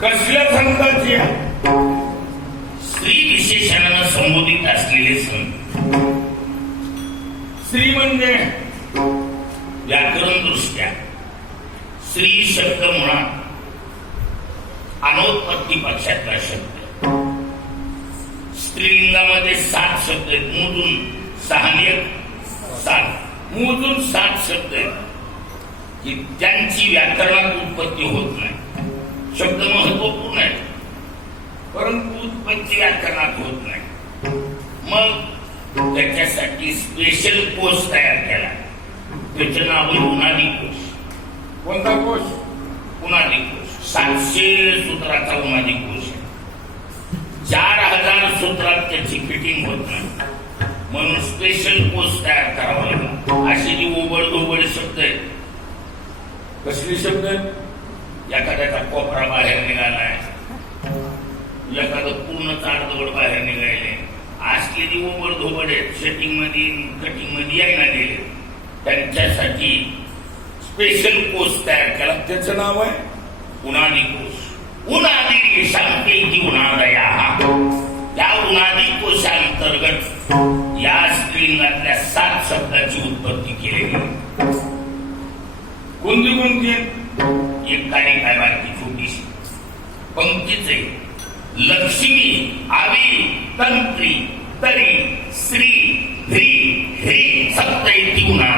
कसल्या संतांची? स्त्री विशेषणानं संबोधित असलेले संत. स्त्री म्हणजे व्याकरण दृष्ट्या स्त्री शब्द मुळात अनोत्पत्ती पक्षातला शब्द. स्त्रीलिंगामध्ये सात शब्द आहेत. मोजून सहा सात. मोजून सात शब्द आहेत. की त्यांची व्याकरणात उत्पत्ती होत नाही. शब्द महत्त्वपूर्ण आहे परंतु उत्पत्ती व्याकरणात होत नाही. मग त्याच्यासाठी स्पेशल कोर्स तयार केला. त्याचं नाव आहे उन्हाळी कोश कोणता कोश उन्हाळी कोश सातशे सूत्राचा उन्हाळी कोश आहे. चार हजार सूत्रात त्याची फिटिंग होत नाही. म्हणून स्पेशल कोर्स तयार करावा लागला. अशी जी ओबड धोबड शब्द आहे कसले शब्द एखाद्याचा कोपरा बाहेर निघालाय एखादं पूर्ण चारदवड बाहेर निघाले. असले जी ओबड धोबड आहेत सेटिंगमध्ये कटिंगमध्ये यायला गेले. त्यांच्यासाठी स्पेशल कोर्स तयार केला. त्याचं नाव आहे उन्हाळी कोश उन्हादी शांती उन्हाळया या. उन्हादी कोशांतर्गत या स्त्रीलिंगातल्या सात शब्दाची उत्पत्ती कोणती कोणती एक गाडी काय बारकी छोटीशी. पंक्तीच आहे. लक्ष्मी आवी तंत्री तरी श्री ह्री ह्री सत्य इति गुणादया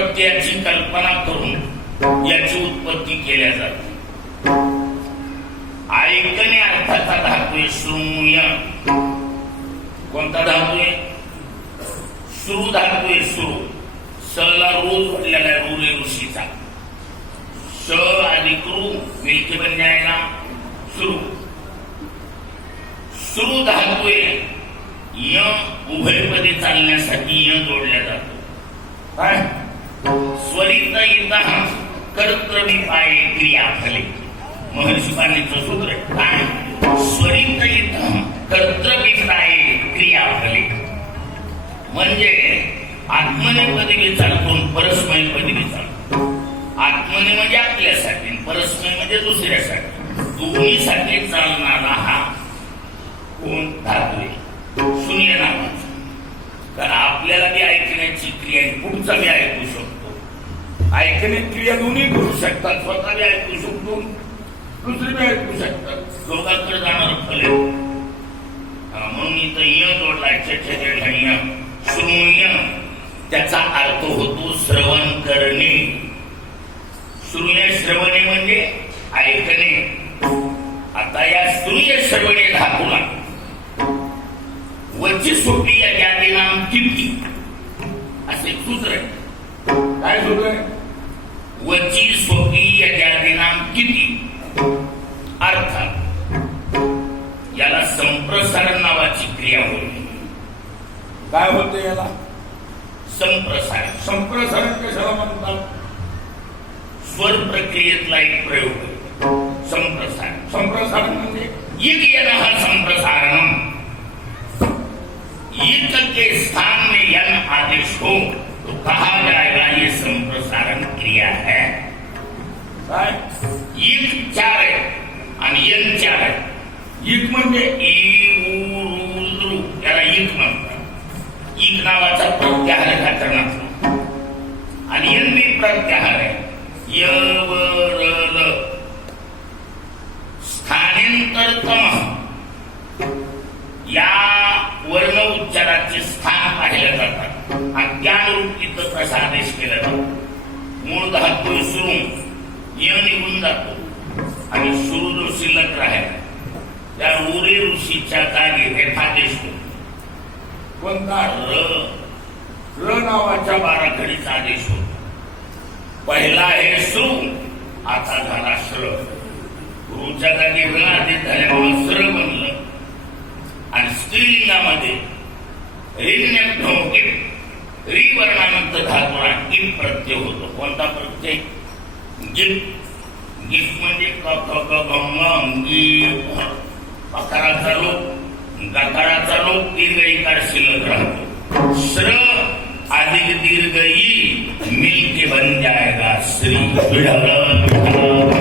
आणि प्रत्ययाची कल्पना करून याची उत्पत्ती केल्या जाते. ऐकणे अर्थाचा धातू आहे श्रूय कोणता धातू आहे? श्रू धातू आहे श्रू सला रोज म्हटलेला आहे रुले ऋषीचा. स अधिक रू मिळते म्हणजे आहे ना? श्रू श्रू धातू आहे. य उभयपदी चालण्यासाठी य जोडल्या जातो. काय? स्वरित इथ कर्तव्य पाय क्रिया फले महर्षीपाणीचं सूत्र काय? स्वरित इथ कर्तव्य पाय क्रिया फले म्हणजे आत्मनेपदी विचारतो परस्मय पदी विचार. आत्मने म्हणजे आपल्यासाठी परस्मय म्हणजे दुसऱ्यासाठी. दोन्हीसाठी चालणारा हा कोण धातू सुनिये शून्य नावाचा. कारण आपल्याला बी ऐकण्याची क्रिया आहे. पुढचा बी ऐकू ऐकणे क्रिया दोन्ही करू शकतात. स्वतः ऐकू शकतो. दुसरी बी ऐकू शकतात. दोघांकडे जाणार फल म्हणून इथं य जोडला छेच्या ठिकाणी श्रूय त्याचा अर्थ होतो श्रवण करणे. श्रूय श्रवणे म्हणजे ऐकणे. आता या श्रूय श्रवणे धातूला वची सोपी या ज्ञाती नाम किती असे सूत्र आहे. काय सूत्र आहे? वची सोपी या ज्ञाती नाम किती? अर्थात याला संप्रसारण नावाची क्रिया होईल काय होते याला? संप्रसारण. संप्रसारण कशाला म्हणतात? स्वर प्रक्रियेतला एक प्रयोग. संप्रसारण. संप्रसारण म्हणजे? एक हा संप्रसारणम. एक के स्थान में यन आदेश हो तो कहा एक चार आहे. आणि एन चार आहे. एक म्हणजे ई उ याला म्हणतात. इक नावाचा प्रत्याहार आहे व्याकरणात आणि यंदी प्रत्याहार आहे. य व या वर्ण उच्चाराचे स्थान पाहिले जातात आणि त्यानुरूप तिथं तसा आदेश केला जातो. मूळ धातू सुरू नियम निघून जातो. आणि सुरू जो शिल्लक राहील त्या उरे ऋषीच्या जागी रेखादेश होतो कोणता र र नावाच्या बारा घडीचा आदेश होतो. पहिला हे सु आता झाला श्र. गुरुच्या जागी र आदेश झाल्यामुळे श्र बनलं आणि स्त्रीलिंगामध्ये रिन्य रि वर्णानंतर धातूला इप प्रत्यय होतो कोणता प्रत्यय ते गिफ्ट गिफ्ट म्हणजे क क क ग म अंगी अकराचा लोक गकाराचा लोक दीर्घ इकार शिल्लक राहतो. श्र अधिक दीर्घ ई मिल के बन जाएगा श्री विढवलं